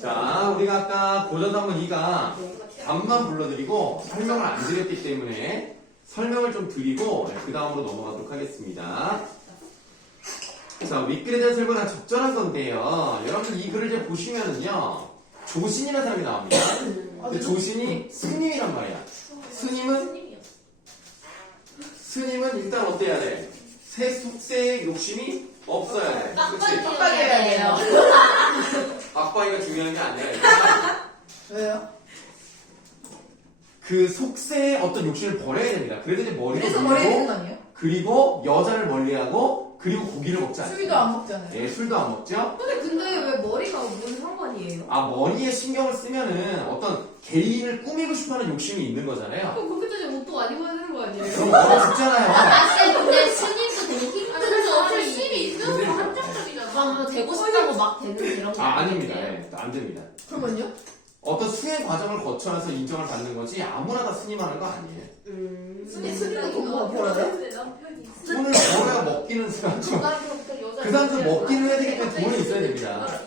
자, 우리가 아까 고전산문 2가 답만 불러드리고 설명을 안 드렸기 때문에 설명을 좀 드리고 그 다음으로 넘어가도록 하겠습니다. 자, 윗글에 대한 설명은 적절한 건데요. 여러분 이 글을 이제 보시면은요, 조신이라는 사람이 나옵니다. 근데 조신이 스님이란 말이야. 스님은 일단 어때야 돼? 세속세의 욕심이 없어야 돼. 그치? 빡빡해야 돼요. 빡빡이가 중요한 게 아니라 왜요? 그 속세의 어떤 욕심을 버려야 됩니다. 그래서 이제 머리를 그래서 머리 되는 거 굴리고 아니에요? 그리고 여자를 멀리하고 그리고 고기를 먹지 않습니다. 술도 안 먹잖아요. 예, 술도 안 먹죠. 근데 왜 머리가 뭔 상관이에요? 아, 머리에 신경을 쓰면은 어떤 개인을 꾸미고 싶어하는 욕심이 있는 거잖아요. 그럼 그렇게 따지면 옷도 안 입어야 되는 거 아니에요? 그럼 머리 죽잖아요. 사실 근데 스님도 되게 힘든 근데 어차피 사람이 실이 있어서 힘들죠. 한정적이잖아. 막 되고 싶다고 막 되는 이런 거 아, 아닙니다. 아니에요? 예, 안 됩니다. 그러면요? 어떤 수행 과정을 거쳐서 인정을 받는 거지 아무나 다 스님하는 거 아니에요. 스님도 돈 벌어야 돼? 돈을 벌어야 먹기는 사람죠. 그 사람도 먹기는 해야 되기 때문에 돈이 있어야 됩니다.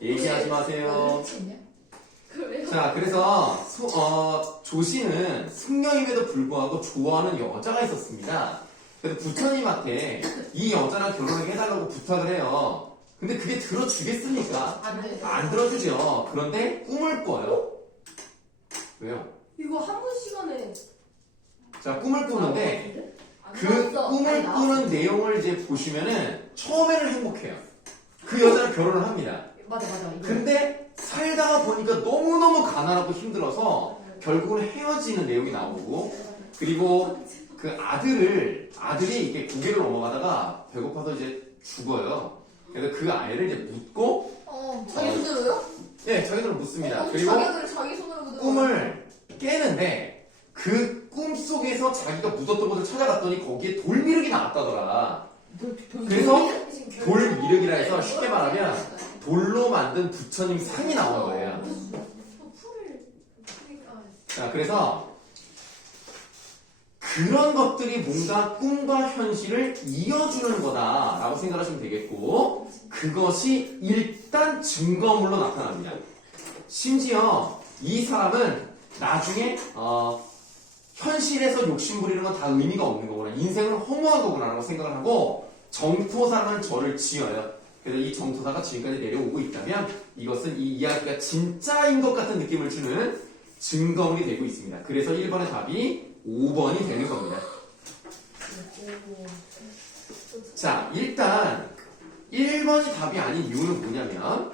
얘기하지 마세요. 그렇지 있냐? 자, 그래서 조씨는 승려임에도 불구하고 좋아하는 여자가 있었습니다. 그래서 부처님한테 이 여자랑 결혼을 해달라고 부탁을 해요. 근데 그게 들어주겠습니까? 안 들어주죠. 그런데 꿈을 꿔요. 왜요? 이거 한 번 시간에 자, 꿈을 꾸는데 그 꿈을 꾸는 내용을 이제 보시면은 처음에는 행복해요. 그 여자랑 결혼을 합니다. 맞아. 근데 살다가 보니까 너무너무 가난하고 힘들어서 결국은 헤어지는 내용이 나오고, 그리고 그 아들이 이렇게 고개를 넘어가다가 배고파서 이제 죽어요. 그래서 그 아이를 이제 묻고, 자기 손으로요? 네, 자기들은 묻습니다. 그리고 자기 손으로 묻어. 꿈을 깨는데 그 꿈 속에서 자기가 묻었던 곳을 찾아갔더니 거기에 돌미륵이 나왔다더라. 그래서 돌미륵이라 해서 쉽게 말하면 돌로 만든 부처님 상이 나온 거예요. 자, 그래서 그런 것들이 뭔가 꿈과 현실을 이어주는 거다라고 생각하시면 되겠고, 그것이 일단 증거물로 나타납니다. 심지어 이 사람은 나중에 현실에서 욕심 부리는 건 다 의미가 없는 거구나, 인생은 허무한 거구나 라고 생각을 하고 정토사라는 절을 지어요. 그래서 이 정토사가 지금까지 내려오고 있다면 이것은 이 이야기가 진짜인 것 같은 느낌을 주는 증거물이 되고 있습니다. 그래서 1번의 답이 5번이 되는 겁니다. 자, 일단 1번이 답이 아닌 이유는 뭐냐면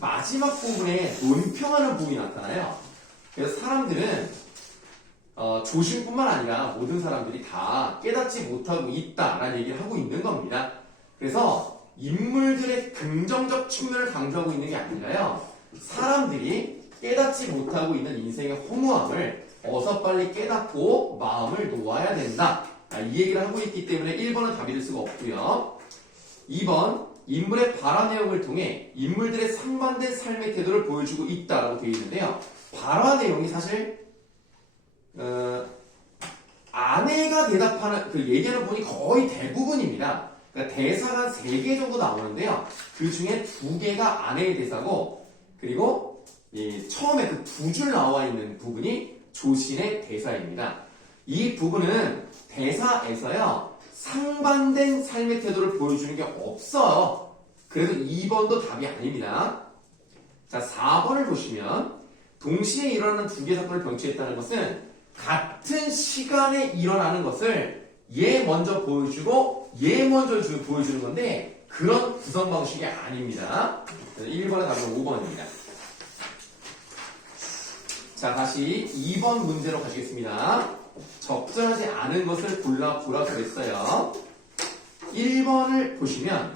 마지막 부분에 논평하는 부분이 나타나요. 그래서 사람들은 조신뿐만 아니라 모든 사람들이 다 깨닫지 못하고 있다라는 얘기를 하고 있는 겁니다. 그래서 인물들의 긍정적 측면을 강조하고 있는 게 아니라요, 사람들이 깨닫지 못하고 있는 인생의 허무함을 어서 빨리 깨닫고 마음을 놓아야 된다, 이 얘기를 하고 있기 때문에 1번은 답이 될 수가 없고요. 2번, 인물의 발화 내용을 통해 인물들의 상반된 삶의 태도를 보여주고 있다라고 되어 있는데요. 발화 내용이 사실 아내가 대답하는 그 얘기하는 부분이 거의 대부분입니다. 그러니까 대사가 3개 정도 나오는데요. 그 중에 2개가 아내의 대사고, 그리고 처음에 그 2줄 나와 있는 부분이 조신의 대사입니다. 이 부분은 대사에서요, 상반된 삶의 태도를 보여주는 게 없어요. 그래서 2번도 답이 아닙니다. 자, 4번을 보시면 동시에 일어나는 2개의 사건을 병치했다는 것은 같은 시간에 일어나는 것을 얘 먼저 보여주고 얘 먼저 보여주는 건데 그런 구성 방식이 아닙니다. 1번의 답은 5번입니다. 자, 다시 2번 문제로 가시겠습니다. 적절하지 않은 것을 골라보라 그랬어요. 1번을 보시면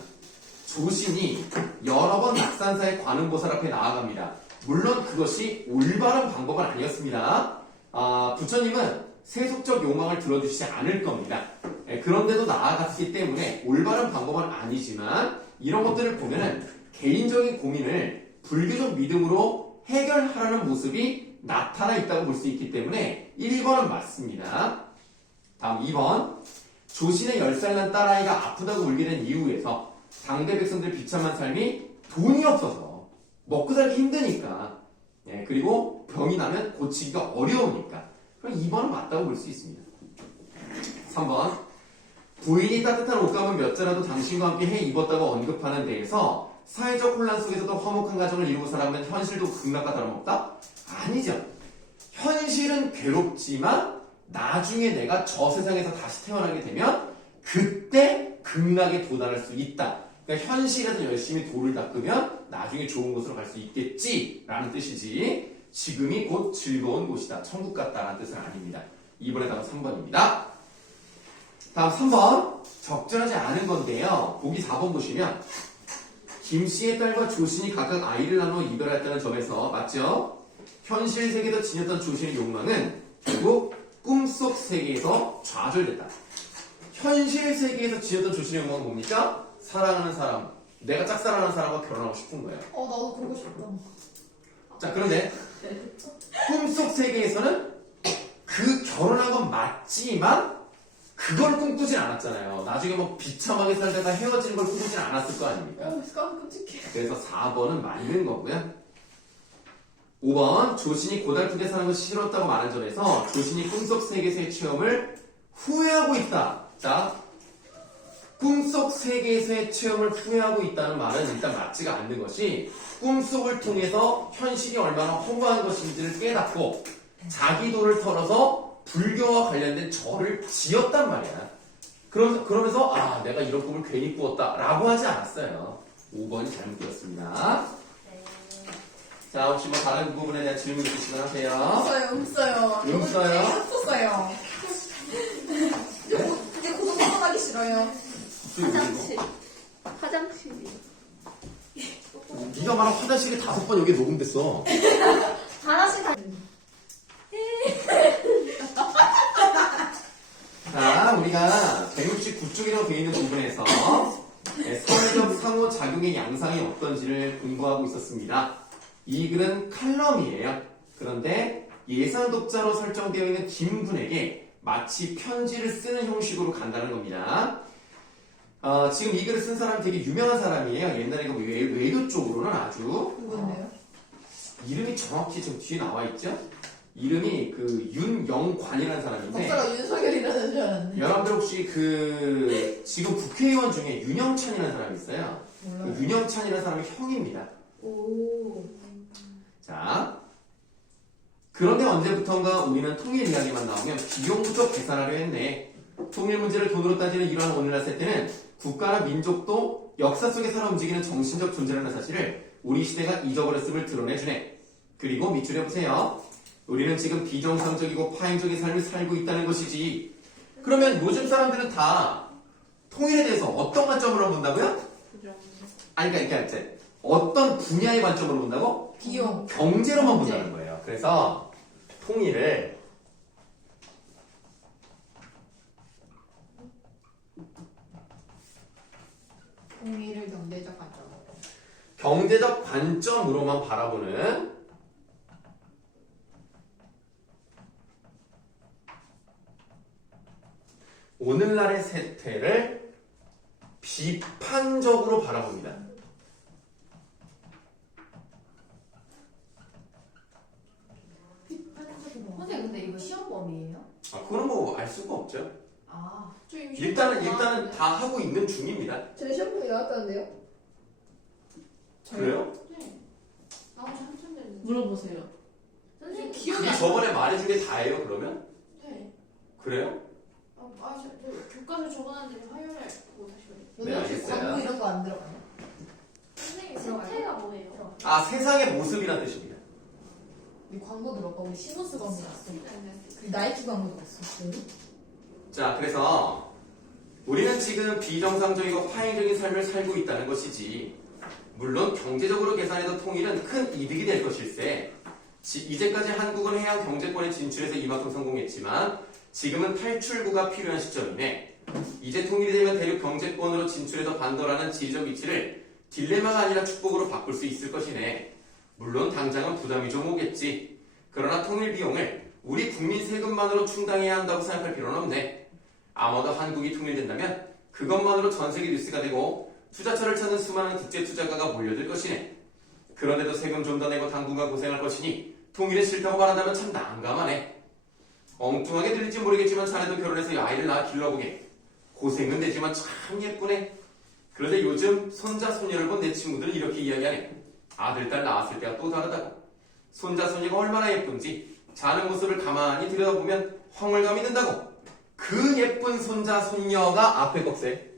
조신이 여러 번 낙산사의 관음보살 앞에 나아갑니다. 물론 그것이 올바른 방법은 아니었습니다. 부처님은 세속적 욕망을 들어주시지 않을 겁니다. 그런데도 나아갔기 때문에 올바른 방법은 아니지만 이런 것들을 보면은 개인적인 고민을 불교적 믿음으로 해결하라는 모습이 나타나 있다고 볼 수 있기 때문에 1번은 맞습니다. 다음 2번. 조신의 10살 난 딸아이가 아프다고 울게 된 이후에서 당대 백성들의 비참한 삶이 돈이 없어서 먹고 살기 힘드니까 예, 그리고 병이 나면 고치기가 어려우니까 그럼 2번은 맞다고 볼 수 있습니다. 3번 부인이 따뜻한 옷감은 몇 자라도 당신과 함께 해 입었다고 언급하는 데에서 사회적 혼란 속에서도 화목한 가정을 이루고 살아가면 현실도 극락과 다름없다? 아니죠. 현실은 괴롭지만 나중에 내가 저 세상에서 다시 태어나게 되면 그때 극락에 도달할 수 있다. 그러니까 현실에서 열심히 돌을 닦으면 나중에 좋은 곳으로 갈 수 있겠지라는 뜻이지 지금이 곧 즐거운 곳이다. 천국 같다라는 뜻은 아닙니다. 이번에 답은 3번입니다. 다음 3번 적절하지 않은 건데요. 보기 4번 보시면 김씨의 딸과 조신이 각각 아이를 나누어 이별했다는 점에서 맞죠? 현실 세계에서 지녔던 조신의 욕망은 결국 꿈속 세계에서 좌절됐다. 현실 세계에서 지녔던 조신의 욕망은 뭡니까? 사랑하는 사람, 내가 짝사랑하는 사람과 결혼하고 싶은 거예요. 나도 그러고 싶다. 자, 그런데 꿈속 세계에서는 그 결혼한 건 맞지만 그걸 꿈꾸진 않았잖아요. 나중에 뭐 비참하게 살다가 헤어지는 걸 꿈꾸진 않았을 거 아닙니까? 끔찍해. 그래서 4번은 맞는 거고요. 5번 조신이 고달프게 사는 것이 싫었다고 말한 점에서 조신이 꿈속 세계에서의 체험을 후회하고 있다. 자, 꿈속 세계에서의 체험을 후회하고 있다는 말은 일단 맞지가 않는 것이 꿈속을 통해서 현실이 얼마나 허무한 것인지를 깨닫고 자기 돈을 털어서 불교와 관련된 절을 지었단 말이야. 그러면서 아 내가 이런 꿈을 괜히 꾸었다 라고 하지 않았어요. 5번이 잘못되었습니다. 자 혹시 뭐 다른 부분에 대한 질문 있으시면 하세요. 없어요. 없어요? 없었어요. 이제 고등 떠나기 싫어요. 화장실이. 네가 말한 화장실이 5번 여기 녹음됐어. 하나씩 다. 자, 우리가 169쪽이라고 되어 있는 부분에서 사회적 상호작용의 양상이 어떤지를 공부하고 있었습니다. 이 글은 칼럼이에요. 그런데 예상 독자로 설정되어 있는 김군에게 마치 편지를 쓰는 형식으로 간다는 겁니다. 지금 이 글을 쓴 사람이 되게 유명한 사람이에요. 옛날에 그 외교 쪽으로는 아주. 누군데요? 이름이 정확히 지금 뒤에 나와 있죠? 이름이 그 윤영관이라는 사람인데 박사가 윤석열이라는 줄 알았네. 여러분들 혹시 그 지금 국회의원 중에 윤영찬이라는 사람이 있어요. 몰라요. 그 윤영찬이라는 사람이 형입니다. 오. 자, 그런데 언제부턴가 우리는 통일 이야기만 나오면 비용부터 계산하려 했네. 통일 문제를 돈으로 따지는 이러한 오늘날 세태는 국가나 민족도 역사 속에 살아 움직이는 정신적 존재라는 사실을 우리 시대가 잊어버렸음을 드러내주네. 그리고 밑줄에 보세요. 우리는 지금 비정상적이고 파행적인 삶을 살고 있다는 것이지. 그러면 요즘 사람들은 다 통일에 대해서 어떤 관점으로 본다고요? 아니, 그러니까 이제 어떤 분야의 관점으로 본다고? 비용. 경제로만 경제. 본다는 거예요. 그래서 통일을 통일을 경제적 관점으로. 경제적 관점으로만 바라보는 오늘날의 세태를 비판적으로 바라봅니다. 선생님 근데 이거 시험 범위예요? 그거는 뭐 알 수가 없죠. 아. 일단은 다 하고 있는 중입니다. 제 시험통이 나왔다는데요? 그래요? 네. 나머지 한참 됐는데. 물어보세요. 선생님 그게 기억이 안 나. 저번에 말해준 게 다예요, 그러면? 네. 그래요? 저 교과서 적어놨는데 화요일에 그거 다시 봐요. 네, 오늘 알겠어요. 광고 이런 거 안 들어가요? 선생님 세태가 뭐예요? 세상의 모습이란 뜻입니다. 우리 광고 들어가. 우리 시모스 광고 났어. 우리 나이키 광고 났어. 자, 그래서 우리는 지금 비정상적이고 파행적인 삶을 살고 있다는 것이지. 물론 경제적으로 계산해도 통일은 큰 이득이 될 것일세. 이제까지 한국은 해양 경제권에 진출해서 이만큼 성공했지만 지금은 탈출구가 필요한 시점이네. 이제 통일이 되면 대륙 경제권으로 진출해서 반도라는 지리적 위치를 딜레마가 아니라 축복으로 바꿀 수 있을 것이네. 물론 당장은 부담이 좀 오겠지. 그러나 통일 비용을 우리 국민 세금만으로 충당해야 한다고 생각할 필요는 없네. 아마도 한국이 통일된다면 그것만으로 전 세계 뉴스가 되고 투자처를 찾는 수많은 국제 투자가가 몰려들 것이네. 그런데도 세금 좀 더 내고 당분간 고생할 것이니 통일에 싫다고 말한다면 참 난감하네. 엉뚱하게 들릴지 모르겠지만 자네도 결혼해서 아이를 낳아 길러보게. 고생은 되지만 참 예쁘네. 그런데 요즘 손자 손녀를 본 내 친구들은 이렇게 이야기하네. 아들 딸 낳았을 때가 또 다르다고. 손자 손녀가 얼마나 예쁜지 자는 모습을 가만히 들여다보면 황홀감이 든다고. 그 예쁜 손자 손녀가 앞에 꺽쇠.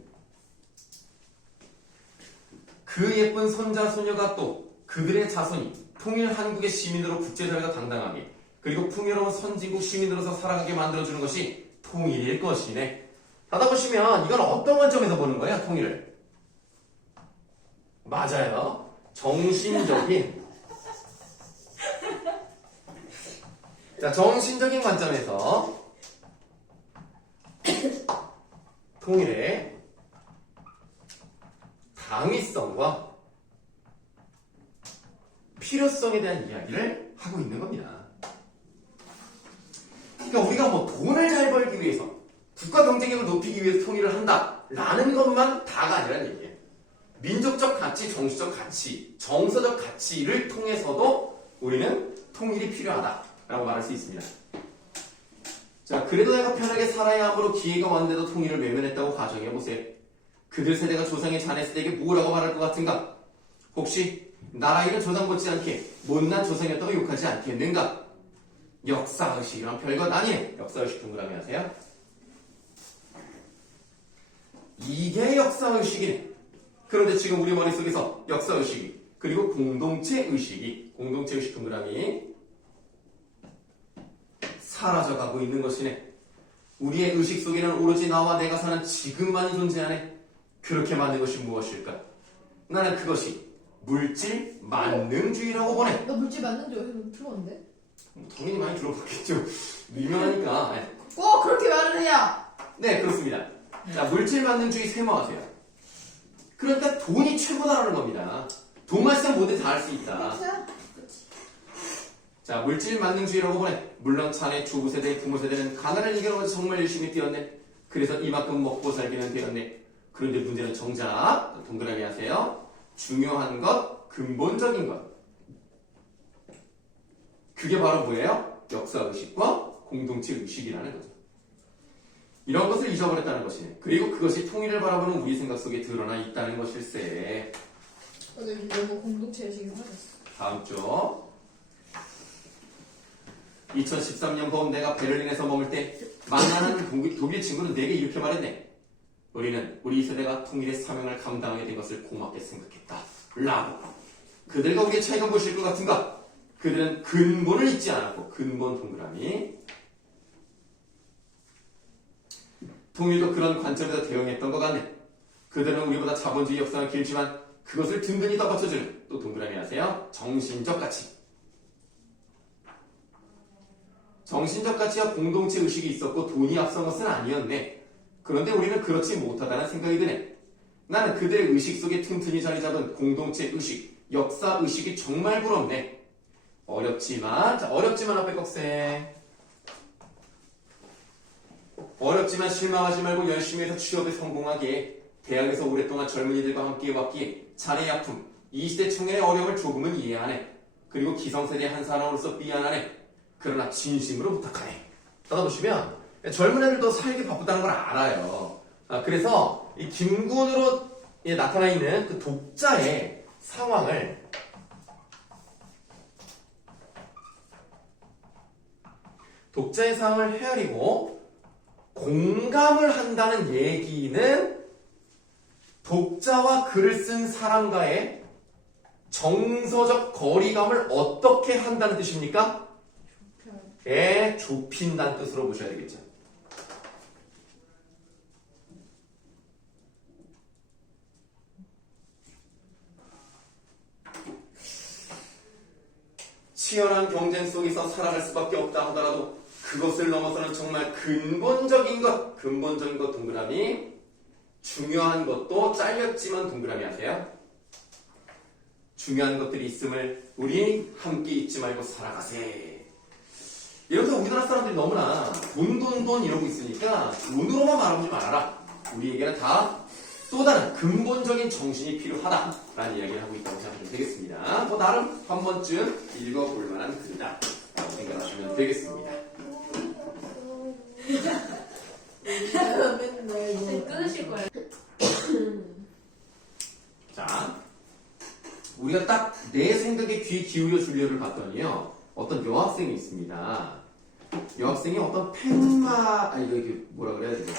그 예쁜 손자 손녀가 또 그들의 자손이 통일 한국의 시민으로 국제사회가 당당하게 그리고 풍요로운 선진국 시민으로서 살아가게 만들어주는 것이 통일일 것이네. 하다 보시면 이건 어떤 관점에서 보는 거예요, 통일을? 맞아요. 정신적인. 자, 정신적인 관점에서 통일의 당위성과 필요성에 대한 이야기를 하고 있는 겁니다. 그러니까 우리가 뭐 돈을 잘 벌기 위해서 국가 경쟁력을 높이기 위해서 통일을 한다라는 것만 다가 아니라는 얘기예요. 민족적 가치, 정치적 가치, 정서적 가치를 통해서도 우리는 통일이 필요하다라고 말할 수 있습니다. 자, 그래도 내가 편하게 살아야 하므로 기회가 왔는데도 통일을 외면했다고 가정해보세요. 그들 세대가 조상의 자네 세대에게 뭐라고 말할 것 같은가? 혹시 나라이를 조상 못지않게 못난 조상이었다고 욕하지 않겠는가? 역사의식이란 별것 아니에요. 역사의식 동그라미 하세요. 이게 역사의식이네. 그런데 지금 우리 머릿속에서 역사의식이 그리고 공동체의식이 공동체의식 동그라미 사라져가고 있는 것이네. 우리의 의식 속에는 오로지 나와 내가 사는 지금만이 존재하네. 그렇게 만든 것이 무엇일까? 나는 그것이 물질 만능주의라고 보네. 너 물질 만능주의 여기서 들어봤는데? 당연히 많이 들어봤겠죠. 유명하니까. 꼭 그렇게 말을 해야! 네, 그렇습니다. 자, 물질 만능주의 세모하세요. 그러니까 돈이 최고다라는 겁니다. 돈만 있으면 뭐든 다 할 수 있다. 자, 물질 만능주의라고 보네. 물론 자네 주부 세대, 부모 세대는 가난을 이겨내고 정말 열심히 뛰었네. 그래서 이만큼 먹고 살기는 되었네. 그런데 문제는 정작 동그라미 하세요. 중요한 것, 근본적인 것. 그게 바로 뭐예요? 역사의식과 공동체의식이라는 거죠. 이런 것을 잊어버렸다는 것이네. 그리고 그것이 통일을 바라보는 우리 생각 속에 드러나 있다는 것일세. 맞아, 너무 공동체의식이 사라졌어. 다음 주 2013년 봄 내가 베를린에서 머물 때 만나는 독일 친구는 내게 이렇게 말했네. 우리는 우리 세대가 통일의 사명을 감당하게 된 것을 고맙게 생각했다. 라고. 그들과 우리의 차이가 무엇일 것 같은가? 그들은 근본을 잊지 않았고 근본 동그라미. 통일도 그런 관점에서 대응했던 것 같네. 그들은 우리보다 자본주의 역사가 길지만 그것을 든든히 덮어쳐주는 또 동그라미 하세요. 정신적 가치. 정신적 가치와 공동체 의식이 있었고 돈이 앞선 것은 아니었네. 그런데 우리는 그렇지 못하다는 생각이 드네. 나는 그들의 의식 속에 튼튼히 자리 잡은 공동체 의식, 역사 의식이 정말 부럽네. 어렵지만, 자, 어렵지만 앞에 꺽쇠. 어렵지만 실망하지 말고 열심히 해서 취업에 성공하기에 대학에서 오랫동안 젊은이들과 함께 해왔기에 자네의 아픔, 이 시대 청년의 어려움을 조금은 이해하네. 그리고 기성세대의 한 사람으로서 미안하네. 그러나 진심으로 부탁하네. 따라보시면 젊은 애들도 살기 바쁘다는 걸 알아요. 그래서 이 김군으로 나타나 있는 그 독자의 상황을 헤아리고 공감을 한다는 얘기는 독자와 글을 쓴 사람과의 정서적 거리감을 어떻게 한다는 뜻입니까? 좁힌다는 뜻으로 보셔야 되겠죠. 치열한 경쟁 속에서 살아갈 수밖에 없다 하더라도 그것을 넘어서는 정말 근본적인 것 동그라미. 중요한 것도 잘렸지만 동그라미 하세요. 중요한 것들이 있음을 우리 함께 잊지 말고 살아가세. 이렇게 우리나라 사람들이 너무나 돈 이러고 있으니까 돈으로만 말하지 말아라. 우리에게는 다 또 다른 근본적인 정신이 필요하다라는 이야기를 하고 있다고 생각하시면 되겠습니다. 뭐 나름 한 번쯤 읽어볼 만한 글이다라고 생각하시면 되겠습니다. 이제 끊으실 거예요. 자, 우리가 딱 내 생각에 귀 기울여 주려를 봤더니요, 어떤 여학생이 있습니다. 여학생이 어떤 이거 뭐라 그래야 되죠?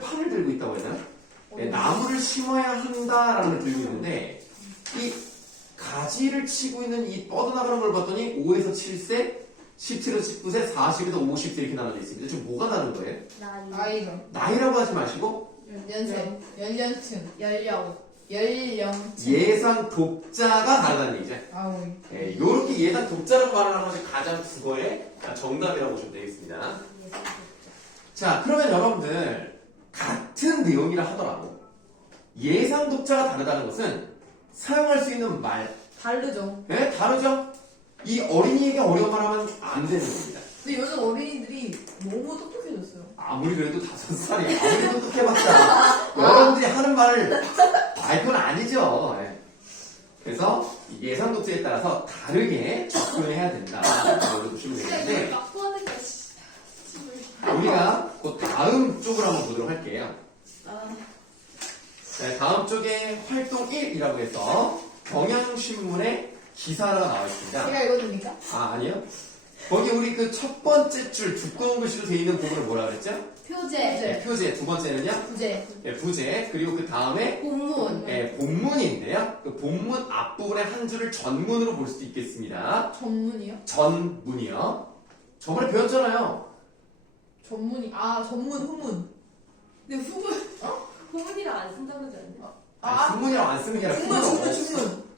판을 들고 있다고 해야 되나? 네, 나무를 심어야 한다라는 걸 들고 있는데, 이 가지를 치고 있는 이 뻗어나가는 걸 봤더니 5에서 7세, 17에서 19세, 40에서 50세 이렇게 나눠져 있습니다. 지금 뭐가 다른 거예요? 아이가 나이라고 하지 마시고 연세, 연령층, 연령. 연령층. 예상 독자가 다르다는 얘기죠. 아우. 네, 이렇게 예상 독자라고 말하는 것이 가장 국어의 정답이라고 보시면 되겠습니다. 자, 그러면 여러분들 같은 내용이라 하더라도 예상 독자가 다르다는 것은 사용할 수 있는 말, 다르죠. 네, 다르죠? 이 어린이에게 어려운 말 하면 안 되는 겁니다. 근데 요즘 어린이들이 너무 똑똑해졌어요. 아무리 그래도 5살이 아무리 똑똑해봤자 여러분들이 하는 말을 그건 아니죠. 예. 그래서 예상 독자에 따라서 다르게 접근해야 된다라고 보시면 되는데, 막 포하는 거 씨. 우리가 그 다음 쪽을 한번 보도록 할게요. 네, 다음 쪽에 활동 1이라고 해서 경향신문에 기사가 나와 있습니다. 제가 읽어줍니까? 아니요. 거기 우리 그 첫 번째 줄 두꺼운 글씨로 되어 있는 부분을 뭐라 그랬죠? 표제. 네, 표제. 두 번째는요? 부제. 네, 부제. 그리고 그 다음에 본문. 네, 본문인데요. 그 본문 앞부분의 한 줄을 전문으로 볼 수도 있겠습니다. 전문이요? 전문이요. 저번에 배웠잖아요. 전문이. 아, 전문, 후문. 근데 후문이랑 안 쓴다고 그러지 않나요? 전문이라고 안 쓰는 게 아니라 중문, 후문은 중문, 없어. 중문.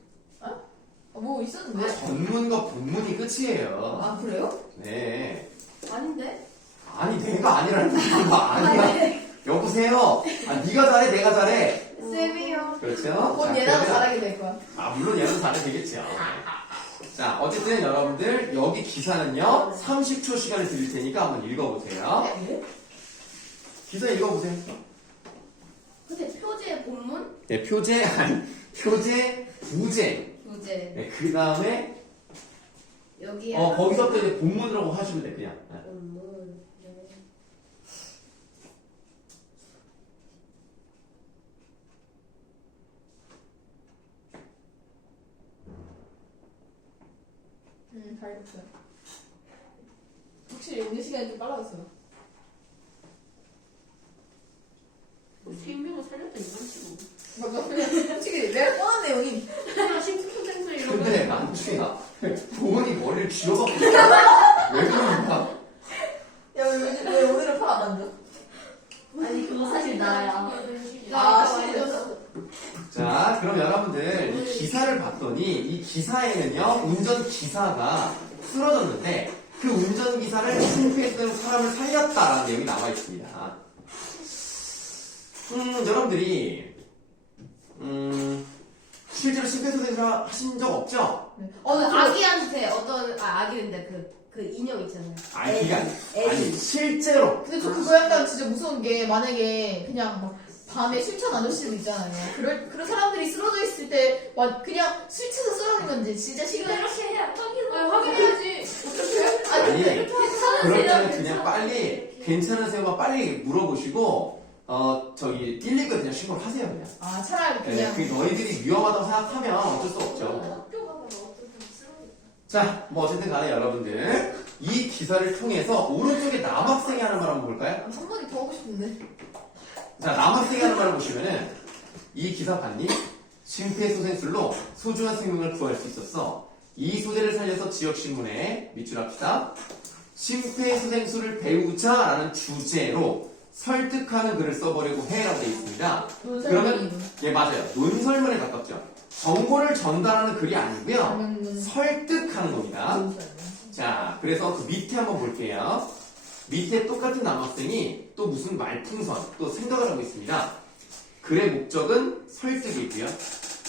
뭐 있었는데? 전문과 본문이 끝이에요. 아, 그래요? 네. 아닌데? 아니 내가 아니라는 거 아니야. 여보세요. 아 네가 잘해 내가 잘해. 쌤이요. 그렇죠? 곧 자, 얘나도 그러면- 잘하게 될 거야. 아 물론 얘는 잘해 되겠죠. 자 어쨌든 여러분들 여기 기사는요 30초 시간을 드릴 테니까 한번 읽어보세요. 네? 기사 읽어보세요. 근데 표제 본문? 네 표제 아니 표제 부제. 표제. 네, 그 다음에 여기에. 거기서부터 이제 본문이라고 하시면 돼 그냥. 네. 본문. 다 읽었어요. 확실히 읽는 시간이 좀 빨라졌어요. 생명을 살렸다 이만치고. 맞아. 솔직히 내가 뻔한 내용이. 그냥 심쿵생술 이런 거. 근데 만추야 도원이 머리를 쥐어갖고 있어. 왜 그러는가? 야, 왜 오늘은 팔 안 만져? 아니 그거 사실 나야. 아, 실이었어. 자, 그럼 여러분들 이 기사를 봤더니 이 기사에는요 운전기사가 쓰러졌는데 그 운전기사를 심폐소생술로 사람을 살렸다라는 내용이 나와 있습니다. 여러분들이 실제로 심폐소생술 하신 적 없죠? 네. 아기한테 아기인데 그 인형 있잖아요. 아니 그게 아니, 애기. 아니 실제로 근데 저 그거 약간 진짜 무서운 게 만약에 그냥 막 밤에 술 취한 아저씨들 있잖아요. 그런 사람들이 쓰러져 있을 때 막 그냥 술 취해서 쓰러진 건지 진짜 신기해. 이렇게 해야 확인해야지. 아니 그럴 때는 괜찮으세요? 그냥 빨리 괜찮으세요가 빨리 물어보시고 저기 119에 그냥 신고를 하세요 그냥. 아, 차라리 네, 그냥. 그 너희들이 위험하다고 생각하면 어쩔 수 없죠. 학교 가면 어떤 쓰러졌다. 자, 뭐 어쨌든 간에 여러분들 이 기사를 통해서 오른쪽에 남학생이 하는 말 한번 볼까요? 한마디 더 하고 싶은데. 자, 남학생이 하는 말을 보시면은 이 기사 봤니? 심폐소생술로 소중한 생명을 구할 수 있었어. 이 소재를 살려서 지역신문에 밑줄합시다. 심폐소생술을 배우자라는 주제로 설득하는 글을 써보려고 해라고 되어 있습니다. 그러면 예 맞아요. 논설문에 가깝죠. 정보를 전달하는 글이 아니고요. 설득하는 겁니다. 자, 그래서 그 밑에 한번 볼게요. 밑에 똑같은 남학생이 또 무슨 말풍선, 또 생각을 하고 있습니다. 글의 목적은 설득이고요.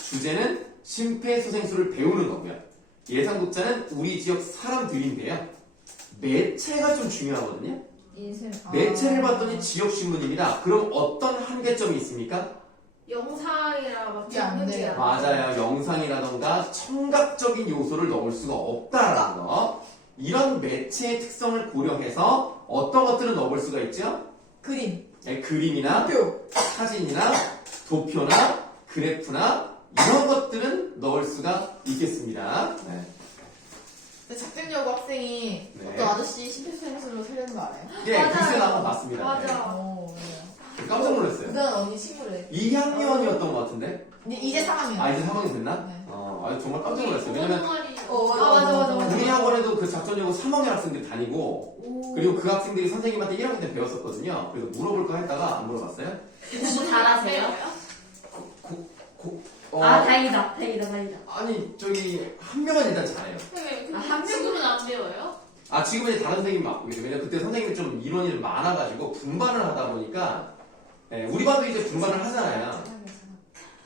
주제는 심폐소생술을 배우는 거고요. 예상 독자는 우리 지역 사람들인데요. 매체가 좀 중요하거든요. 매체를 봤더니 지역신문입니다. 그럼 어떤 한계점이 있습니까? 영상이라 막 이게 안 찍는 게 돼요. 맞아요. 영상이라던가 청각적인 요소를 넣을 수가 없다라는 거. 이런 매체의 특성을 고려해서 어떤 것들은 넣을 수가 있죠? 그림, 네, 그림이나 표. 사진이나 도표나 그래프나 이런 것들은 넣을 수가 있겠습니다. 네. 근데 작정여고 학생이 네. 어떤 아저씨 심폐소생술로 살려는 거 알아요? 예, 맞아요. 글쎄 나온 거 맞습니다. 맞아. 네. 깜짝 놀랐어요. 그다음 언니 친구래. 2학년이었던 것 같은데? 이제 3학년. 아, 이제 3학년 됐나? 네. 정말 깜짝 놀랐어요. 왜냐면 동아리. 맞아. 우리 학원에도 그 작전여고 3학년 학생들 다니고 오. 그리고 그 학생들이 선생님한테 1학년 때 배웠었거든요. 그래서 물어볼까 했다가 안 물어봤어요. 공부 잘하세요? 다행이다. 아니 저기 한 명은 일단 잘해요. 근데 한 지금은 안 배워요? 지금은 이제 다른 선생님이 맡고 계세요. 왜냐면 그때 선생님이 좀 인원이 좀 많아가지고 분반을 하다 보니까 우리 반도 이제 분반을 하잖아요.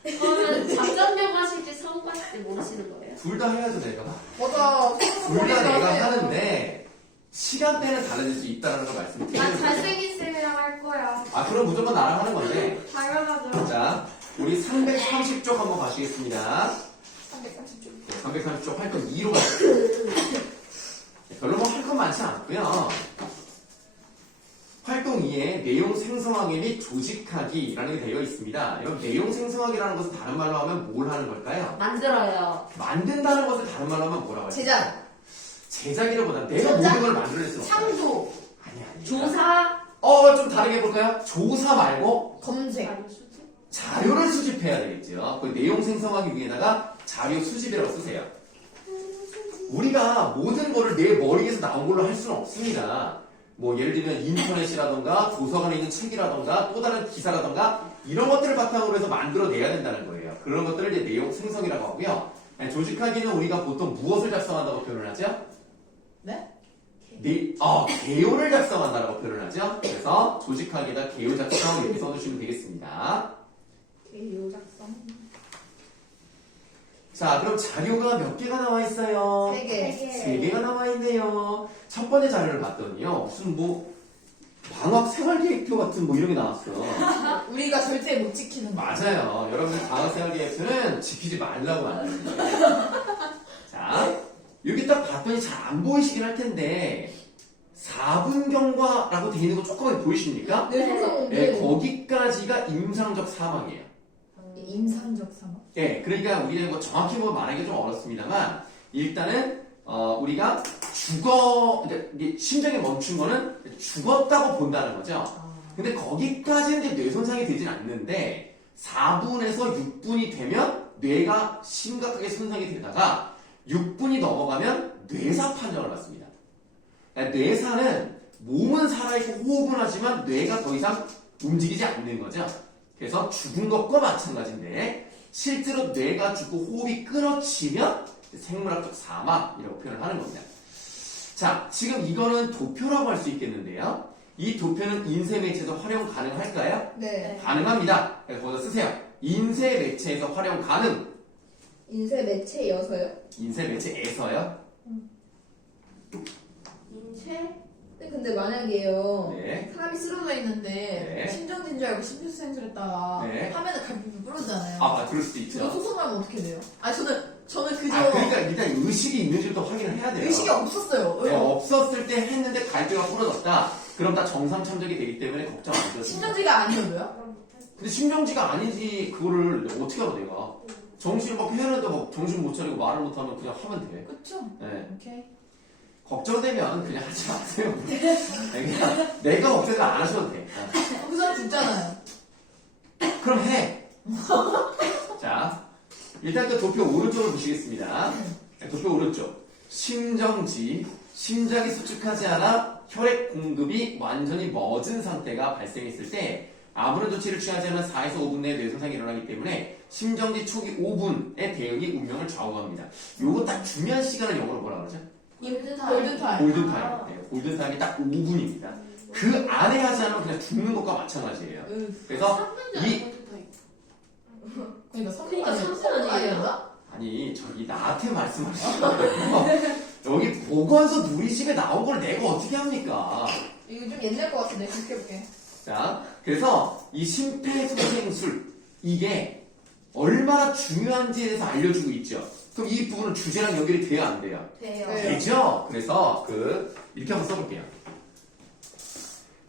그러면 작전력 하실 때 처음 봤을 때 모르시는 거예요? 둘 다 해야죠 내가. 맞아. 둘 다 내가 하는데 시간대는 달라질 수 있다는 걸 말씀드리는 잘생긴 쌤이랑 할 거야. 그럼 무조건 나랑 하는 건데. 당연하죠. 자, 우리 330쪽 한번 가시겠습니다. 330쪽. 330쪽 활동 2로 가시죠. 별로 뭐 할 건 많지 않고요. 활동 2에 내용 생성하기 및 조직하기라는 게 되어 있습니다. 이런 내용 생성하기라는 것은 다른 말로 하면 뭘 하는 걸까요? 만들어요. 만든다는 것을 다른 말로 하면 뭐라고 할까요? 제작, 제작이라보다 내가 제작? 모든 걸 만들어낼 수는 없어요. 창조, 아니. 조사. 좀 다르게 해볼까요? 조사 말고 검색. 자료를 수집해야 되겠죠. 그 내용 생성하기 위해다가 자료 수집이라고 쓰세요. 우리가 모든 거를 내 머리에서 나온 걸로 할 수는 없습니다. 뭐 예를 들면 인터넷이라던가 도서관에 있는 책이라던가 또 다른 기사라던가 이런 것들을 바탕으로 해서 만들어내야 된다는 거예요. 그런 것들을 이제 내용 생성이라고 하고요. 조직하기는 우리가 보통 무엇을 작성한다고 표현을 하죠? 네? 개요를 작성한다라고 표현을 하죠. 그래서 조직하기에다 개요 작성 이렇게 써주시면 되겠습니다. 요작성. 자, 그럼 자료가 몇 개가 나와 있어요? 3개. 3개가 나와 있네요. 첫 번째 자료를 봤더니요. 무슨 뭐 방학 생활계획표 같은 뭐 이런 게 나왔어. 우리가 절대 못 지키는 거. 맞아요. 여러분들 방학 생활계획표는 지키지 말라고 만드는 거예요. 자, 여기 딱 봤더니 잘 안 보이시긴 할 텐데 4분 경과라고 돼 있는 거 조금만 보이십니까? 네, 선생님. 네, 거기까지가 임상적 사망이에요. 임상적 사망. 예, 그러니까 우리는 뭐 정확히 뭐 말하기 좀 어렵습니다만 일단은 우리가 이게 심장이 멈춘 거는 죽었다고 본다는 거죠. 근데 거기까지는 이제 뇌 손상이 되진 않는데 4분에서 6분이 되면 뇌가 심각하게 손상이 되다가 6분이 넘어가면 뇌사 판정을 받습니다. 그러니까 뇌사는 몸은 살아있고 호흡은 하지만 뇌가 더 이상 움직이지 않는 거죠. 그래서 죽은 것과 마찬가지인데 실제로 뇌가 죽고 호흡이 끊어지면 생물학적 사망이라고 표현을 하는 겁니다. 자, 지금 이거는 도표라고 할 수 있겠는데요. 이 도표는 인쇄 매체에서 활용 가능할까요? 네. 가능합니다. 그래서 거기다 쓰세요. 인쇄 매체에서 활용 가능. 인쇄 매체여서요? 인쇄 매체에서요. 인쇄. 근데 만약에요. 네. 사람이 쓰러져 있는데 네. 심정지인 줄 알고 심폐소생술 했다가 네. 화면에 갈비뼈 부러지잖아요. 그럴 수도 그거 있죠. 소송하면 어떻게 돼요? 저는 그저 그러니까 일단 의식이 있는지부터 확인을 해야 돼요. 의식이 없었어요. 네, 없었을 때 했는데 갈비가 부러졌다. 그럼 다 정상 참작이 되기 때문에 걱정 안 해도 됩니다. 심정지가 아니어도요? 근데 심정지가 아니지 그거를 어떻게 알아 내가. 정신을 막 해야하는데 막 정신 못 차리고 말을 못하면 그냥 하면 돼. 그쵸? 네. 오케이. 걱정되면 그냥 하지 마세요. 그냥 내가 걱정을 안 하셔도 돼. 그 사람 죽잖아요. 그럼 해. 자, 일단 그 도표 오른쪽을 보시겠습니다. 도표 오른쪽. 심정지. 심장이 수축하지 않아 혈액 공급이 완전히 멎은 상태가 발생했을 때 아무런 조치를 취하지 않은 4에서 5분 내에 뇌손상이 일어나기 때문에 심정지 초기 5분의 대응이 운명을 좌우합니다. 요거 딱 중요한 시간을 영어로 뭐라 그러죠? 골든타임. 골든타임. 네, 골든타임이 딱 5분입니다. 그 안에 하지 않으면 그냥 죽는 것과 마찬가지예요. 그래서 그러니까 그러니까 삼분 아니에요? 아니 저기 나한테 말씀하시는 거예요. 여기 보건소 누리 집에 나온 걸 내가 어떻게 합니까? 이거 좀 옛날 것 같은데 기억해볼게. 자, 그래서 이 심폐소생술 이게 얼마나 중요한지에 대해서 알려주고 있죠. 그럼 이 부분은 주제랑 연결이 돼야 안 돼요? 돼요. 네. 되죠? 그래서 이렇게 한번 써볼게요.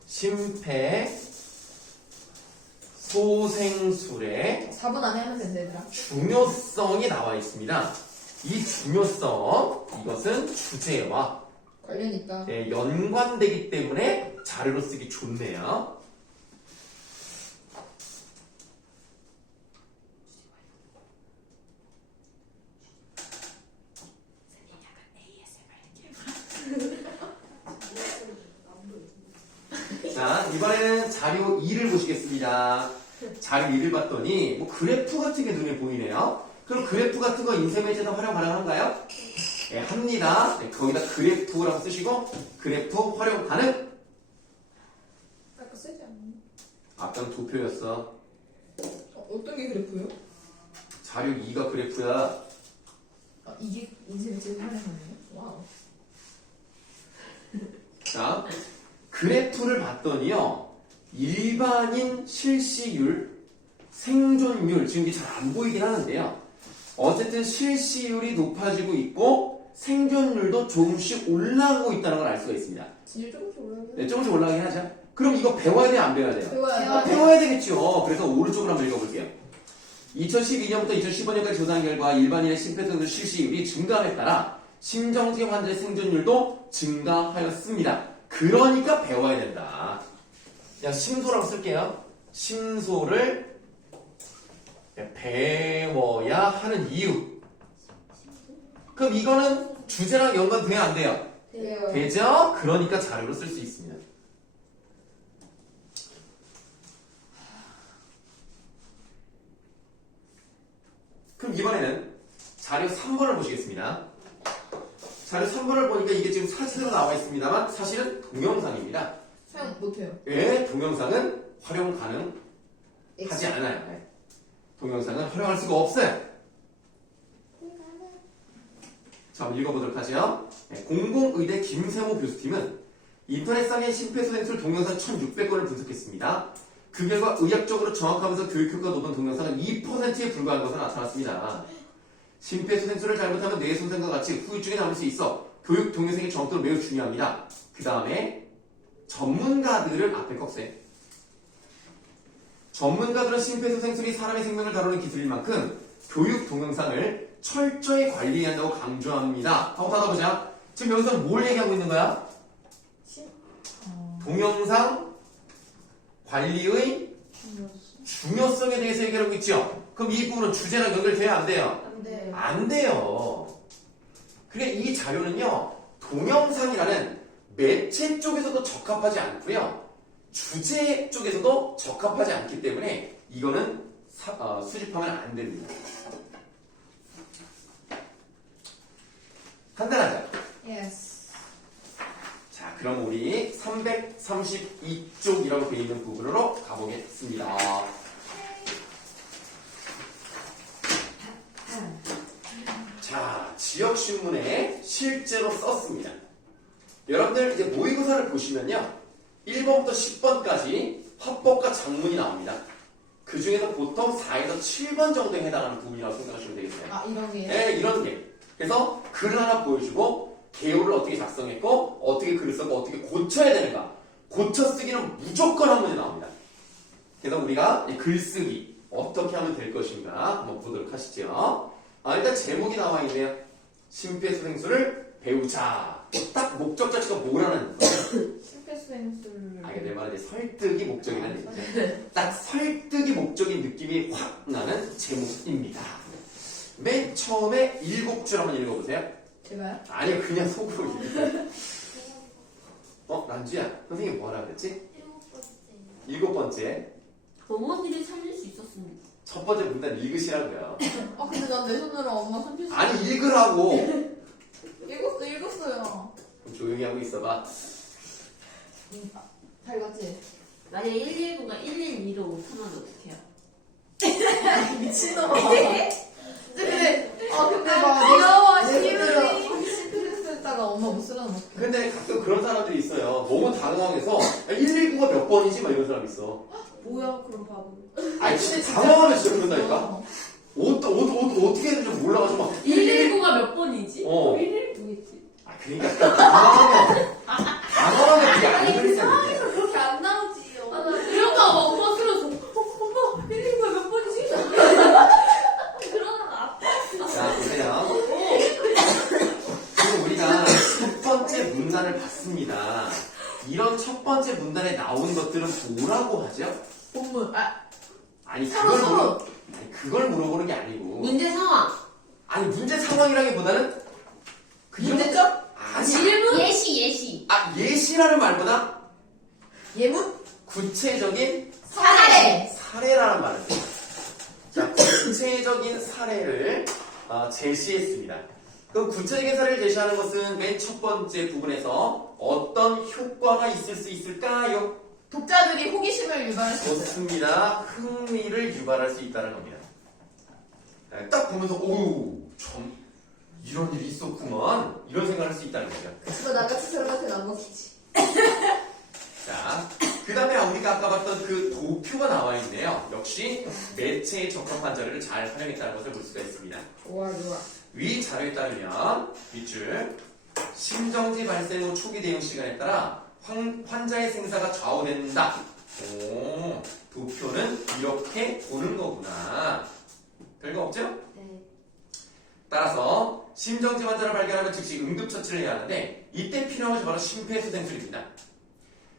심폐소생술의 4분 안에 하면 된다 얘들아. 중요성이 나와 있습니다. 이 중요성, 이것은 주제와 관련 있다. 연관되기 때문에 자료로 쓰기 좋네요. 자, 이번에는 자료 2를 보시겠습니다. 자료 2를 봤더니 뭐 그래프 같은 게 눈에 보이네요. 그럼 그래프 같은 거 인쇄매체에서 활용 가능한가요? 네, 합니다. 네, 거기다 그래프라고 쓰시고 그래프 활용 가능? 아까 쓰지 않나? 아까는 도표였어. 어떤 게 그래프요? 자료 2가 그래프야. 이게 인쇄매체에서 하는 거네요? 와우. 자, 그래프를 봤더니요. 일반인 실시율, 생존율, 지금 이게 잘 안 보이긴 하는데요. 어쨌든 실시율이 높아지고 있고 생존율도 조금씩 올라가고 있다는 걸 알 수가 있습니다. 진짜 조금씩 올라가요? 네, 조금씩 올라가긴 하죠. 그럼 이거 배워야 돼요, 안 배워야 돼요? 배워야 돼. 배워야 되겠죠. 그래서 오른쪽으로 한번 읽어볼게요. 2012년부터 2015년까지 조사한 결과 일반인의 심폐소생술 실시율이 증가함에 따라 심정지 환자의 생존율도 증가하였습니다. 그러니까 배워야 된다. 그냥 심소라고 쓸게요. 심소를 배워야 하는 이유. 그럼 이거는 주제랑 연관돼야 안 돼요? 돼요. 되죠? 그러니까 자료로 쓸 수 있습니다. 그럼 이번에는 자료 3번을 보시겠습니다. 자료 3번을 보니까 이게 지금 사진으로 나와 있습니다만 사실은 동영상입니다. 사용 못해요. 왜? 동영상은 활용 가능하지 않아요. 네. 동영상은 활용할 수가 없어요. 자, 한번 읽어보도록 하죠. 네, 공공의대 김세모 교수팀은 인터넷상의 심폐소생술 동영상 1,600건을 분석했습니다. 그 결과 의학적으로 정확하면서 교육효과가 높은 동영상은 2%에 불과한 것으로 나타났습니다. 심폐소생술을 잘못하면 뇌 손상과 같이 후유증이 남을 수 있어 교육 동영상의 정도는 매우 중요합니다. 그 다음에 전문가들을 앞에 꺽쇠. 전문가들은 심폐소생술이 사람의 생명을 다루는 기술인 만큼 교육 동영상을 철저히 관리해야 한다고 강조합니다. 한번 받아보자. 지금 여기서 뭘 얘기하고 있는 거야? 동영상 관리의 중요성에 대해서 얘기하고 있죠. 그럼 이 부분은 주제랑 연결돼야 안 돼요? 안 돼요. 안 돼요. 그래, 이 자료는요, 동영상이라는 매체 쪽에서도 적합하지 않고요, 주제 쪽에서도 적합하지 않기 때문에 이거는 수집하면 안 됩니다. 간단하죠? 예스. 자, 그럼 우리 332쪽이라고 되어 있는 부분으로 가보겠습니다. 자, 지역신문에 실제로 썼습니다. 여러분들 이제 모의고사를 보시면요, 1번부터 10번까지 화법과 작문이 나옵니다. 그 중에서 보통 4에서 7번 정도에 해당하는 부분이라고 생각하시면 되겠어요. 아 이런 게. 네, 이런 게. 그래서 글을 하나 보여주고 개요를 어떻게 작성했고 어떻게 글을 썼고 어떻게 고쳐야 되는가. 고쳐 쓰기는 무조건 한 문제 나옵니다. 그래서 우리가 이 글쓰기 어떻게 하면 될 것인가 한번 보도록 하시죠. 일단 제목이 나와 있네요. 심폐소생술을 배우자. 딱 목적 자체가 뭐라는 거예요? 심폐소생술. 이게 내 말은 이제 설득이 목적이라는 얘기죠. 딱 설득이 목적인 느낌이 확 나는 제목입니다. 맨 처음에 7줄 한번 읽어보세요. 제가요? 아니요, 그냥 속으로 읽으세요. 난주야, 선생님 뭐라 그랬지? 7번째. 어머니를 살릴 수 있었습니다. 첫 번째 문단 읽으시라고요. 근데 난 내 손으로 엄마 손짓. 아니, 읽으라고! 읽었어요. 그럼 조용히 하고 있어봐. 다 읽었지? 만약에 119가 112로 못하면 어떡해요? 미친놈아. 근데 막 귀여워, 내 손으로 시윤이. 심폐소생술 했다가 엄마 못 쓰러면 어떡해. 근데 가끔 그런 사람들이 있어요. 너무 당황해서 119가 몇 번이지? 막 이런 사람 있어. 뭐야 그럼 바보. 아니 진짜 당황하면 진짜 그런다니까? 어. 어떻게 해야 될지 몰라가지고 막 119가 몇 번이지? 어. 119겠지. 아 그러니까 당황하면 그게 안 들리잖아. 그렇게 안 나오지요. 이러다가 엄마 쓰러져. 엄마 119가 몇 번이지? 그러다가 아파. 자 보세요. 지금 우리가 첫 번째 문단을 봤습니다. 이런 첫 번째 문단에 나온 것들은 뭐라고 하죠? 본문. 아니 서로. 그걸 물어보는 게 아니고 문제 상황. 아니 문제 상황이라기보다는 문제점? 아니 질문? 예시. 예시라는 말보다 예문? 구체적인 사례. 사례라는 말을 써요. 자, 구체적인 사례를 제시했습니다. 그럼 구체적인 사례를 제시하는 것은 맨 첫 번째 부분에서 어떤 효과가 있을 수 있을까요? 독자들이 호기심을 유발할 수 있어요. 좋습니다. 흥미를 유발할 수 있다는 겁니다. 딱 보면서 참 이런 일이 있었구만 이런 생각을 할 수 있다는 거죠. 그거 나같이 저렇게 안 먹히지. 자, 그 다음에 우리가 아까 봤던 그 도표가 나와 있네요. 역시 매체에 적합한 자료를 잘 활용했다는 것을 볼 수가 있습니다. 좋아. 위 자료에 따르면 윗줄 심정지 발생 후 초기 대응 시간에 따라 환자의 생사가 좌우된다. 오, 도표는 이렇게 보는 거구나. 별거 없죠? 네. 따라서 심정지 환자를 발견하면 즉시 응급처치를 해야 하는데 이때 필요한 것이 바로 심폐소생술입니다.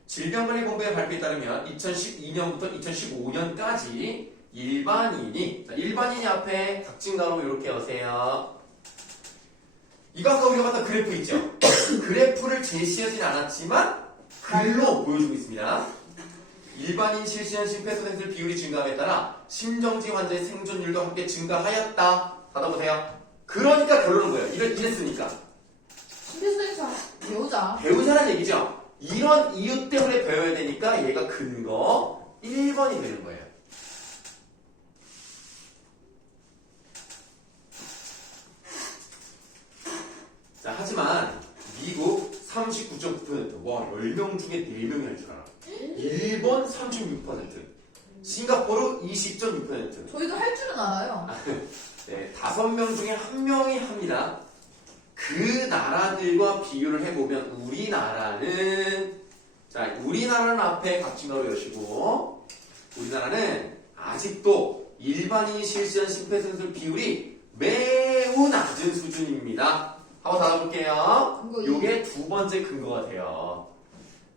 질병관리본부의 발표에 따르면 2012년부터 2015년까지 일반인이 앞에 각진가로 이렇게 여세요. 이거 아까 우리가 봤던 그래프 있죠? 그래프를 제시하진 않았지만 글로 보여주고 있습니다. 일반인 실시한 심폐소생술 비율이 증가함에 따라 심정지 환자의 생존율도 함께 증가하였다. 받아보세요. 그러니까 결론은 뭐예요? 이랬으니까. 심폐소생술 배우자. 배우자라는 얘기죠? 이런 이유 때문에 배워야 되니까 얘가 근거 1번이 되는 거예요. 자, 하지만 미국 39.9%, 와 10명 중에 4명이 할 줄 알아. 일본 36%, 싱가포르 20.6%, 저희도 할 줄은 알아요. 네, 5명 중에 1명이 합니다. 그 나라들과 비교를 해보면 우리나라는 앞에 각진가로 여시고 우리나라는 아직도 일반인이 실시한 심폐소생술 비율이 매우 낮은 수준입니다. 한번 닫아볼게요. 근거 요게 두 번째 근거가 돼요.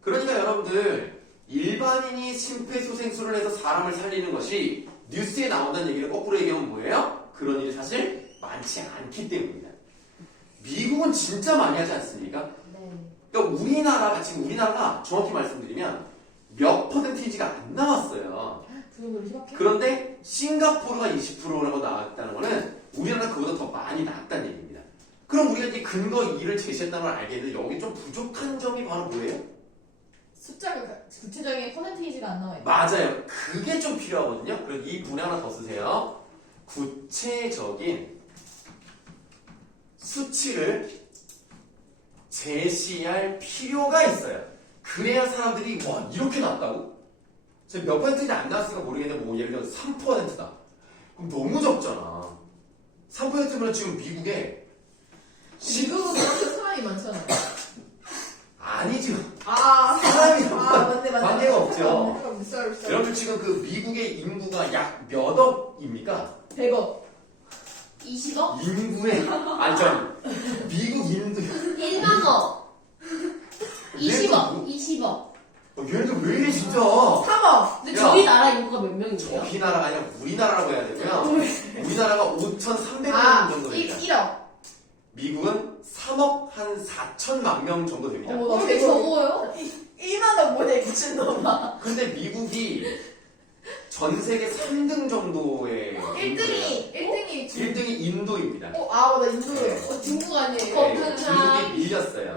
그러니까 여러분들 일반인이 심폐소생술을 해서 사람을 살리는 것이 뉴스에 나온다는 얘기를 거꾸로 얘기하면 뭐예요? 그런 일이 사실 많지 않기 때문입니다. 미국은 진짜 많이 하지 않습니까? 네. 그러니까 우리나라가 정확히 말씀드리면 몇 퍼센티지가 안 나왔어요. 그 정도로 심각해? 그런데 싱가포르가 20%라고 나왔다는 거는 우리나라가 그보다 더 많이 낮다는 얘기입니다. 그럼 우리가 이제 근거 2를 제시했다는 걸 알겠는데 여기 좀 부족한 점이 바로 뭐예요? 숫자가 구체적인 퍼센테이지가 안 나와요. 맞아요. 그게 좀 필요하거든요. 그래서 이 부분에 하나 더 쓰세요. 구체적인 수치를 제시할 필요가 있어요. 그래야 사람들이 와 이렇게 낮다고? 제가 몇 퍼센트인지 안 나왔으니까 모르겠는데 뭐 예를 들어서 3%다. 그럼 너무 적잖아. 3%면 지금 미국에 미국은 그렇게 사람이 많잖아요. 아니죠. 사람이 맞네. 관계가 없죠. 비쌀. 여러분 지금 그 미국의 인구가 약 몇 억입니까? 100억. 20억? 인구의 미국 인구 1만억. 20억. 20억. 얘네들 왜 이래 진짜? 3억. 근데 야. 저희 나라 인구가 몇 명이에요? 저희 나라가 아니라 우리나라라고 해야 되고요. 우리나라가 5,300만 정도 됩니다. 1억. 미국은 3억 한 4천만 명 정도 됩니다. 어머, 나 왜 이렇게 적어요? 1만원 뭐냐, 이 미친놈아. 근데 미국이 전 세계 3등 정도의 1등이 1등이 인도입니다. 맞아, 인도에. 중국 아니에요? 네, 중국이 밀렸어요.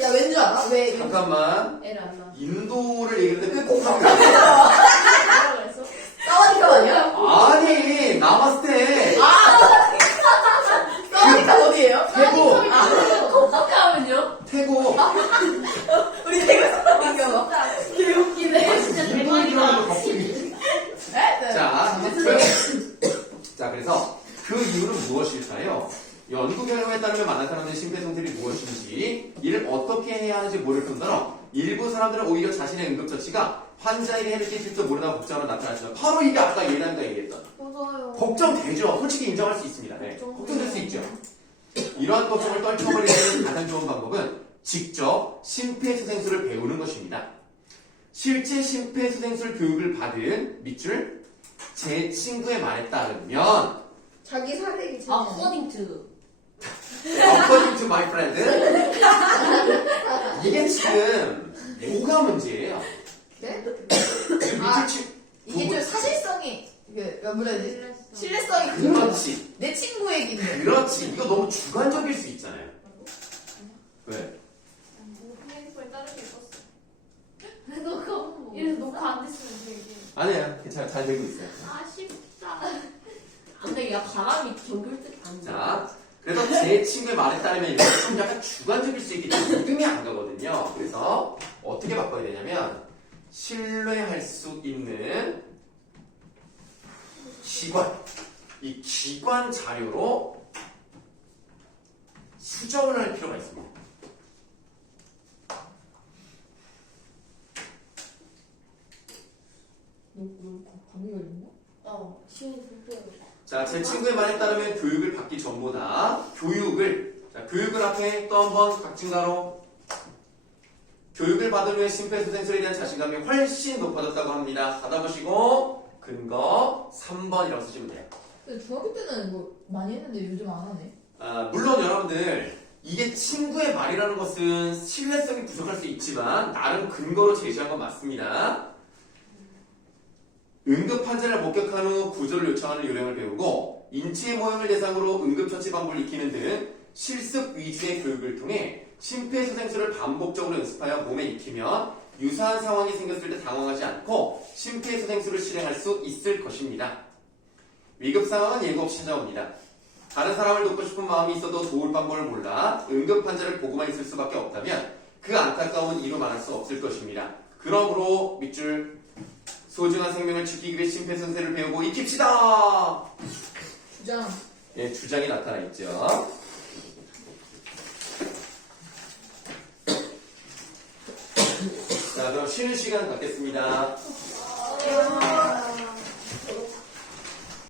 야, 왠 줄 알아? 왜? 잠깐만. 애를 안 낳아. 인도를 얘기했는데 꼭 꼭 뭐라고 했어? 사와디카 아니야? 아니 남았을 때 사와디카 어디에요? 태국 어떻게 하면요? 태국 우리 대구 사람인가 봐. 되게 웃기네. 진짜 일본이라는 대박이다. 거 갑자기. 네? 자, 그래서 그 이유는 무엇일까요? 연구 결과에 따르면 만난 사람들의 심폐소생술이 무엇인지, 이를 어떻게 해야 하는지 모를 뿐더러 일부 사람들은 오히려 자신의 응급처치가 환자에게 해를 끼칠지도 모르다고 걱정하는 나타나지만 바로 이게 아까 예나가 얘기했던 맞아요. 걱정되죠. 솔직히 인정할 수 있습니다. 네. 걱정될 수 있죠. 이러한 걱정을 떨쳐버리는 가장 좋은 방법은 직접 심폐소생술을 배우는 것입니다. 실제 심폐소생술 교육을 받은 밑줄 제 친구의 말에 따르면 자기 사례기 According to. According to my friend 이게 지금 뭐가 문제예요? 네? 밑줄 아, 치 이게 좀 사실성이 뭐라 해야 되지? 신뢰성이 그렇죠. 그렇지 내 친구 얘기인데. 그렇지 이거 너무 주관적일 수 있잖아요. 왜? 핸드폰에 다른 게 있었어. 녹음. 이래서 녹화 안 됐으면 되게. 아니에요. 괜찮아요. 잘 되고 있어요. 아쉽다. 근데 야 바람이 겨울뜻 안 자, 그래서 제 친구의 말에 따르면 이거 좀 약간 주관적일 수 있기 때문에 믿음이 안 가거든요. 그래서 어떻게 바꿔야 되냐면 신뢰할 수 있는 기관, 이 기관 자료로 수정을 할 필요가 있습니다. 감기 걸렸나? 시원이 불편해. 자, 제 친구의 말에 따르면 교육을 받기 전보다 교육을 앞에 또 한번 각진가로 교육을 받은 후에 심폐소생술에 대한 자신감이 훨씬 높아졌다고 합니다. 받아보시고 근거 3번이라고 쓰시면 돼요. 근데 중학교 때는 뭐 많이 했는데 요즘 안 하네. 물론 여러분들 이게 친구의 말이라는 것은 신뢰성이 부족할 수 있지만 나름 근거로 제시한 건 맞습니다. 응급 환자를 목격한 후 구조를 요청하는 요령을 배우고 인체 모형을 대상으로 응급처치 방법을 익히는 등 실습 위주의 교육을 통해 심폐소생술을 반복적으로 연습하여 몸에 익히면 유사한 상황이 생겼을 때 당황하지 않고 심폐소생술을 실행할 수 있을 것입니다. 위급 상황은 예고 없이 찾아옵니다. 다른 사람을 돕고 싶은 마음이 있어도 도울 방법을 몰라 응급 환자를 보고만 있을 수밖에 없다면 그 안타까운 이루 말할 수 없을 것입니다. 그러므로 밑줄 소중한 생명을 지키기 위해 심폐소생술을 배우고 익힙시다. 주장. 예, 주장이 나타나 있죠. 자, 그럼 쉬는 시간 갖겠습니다.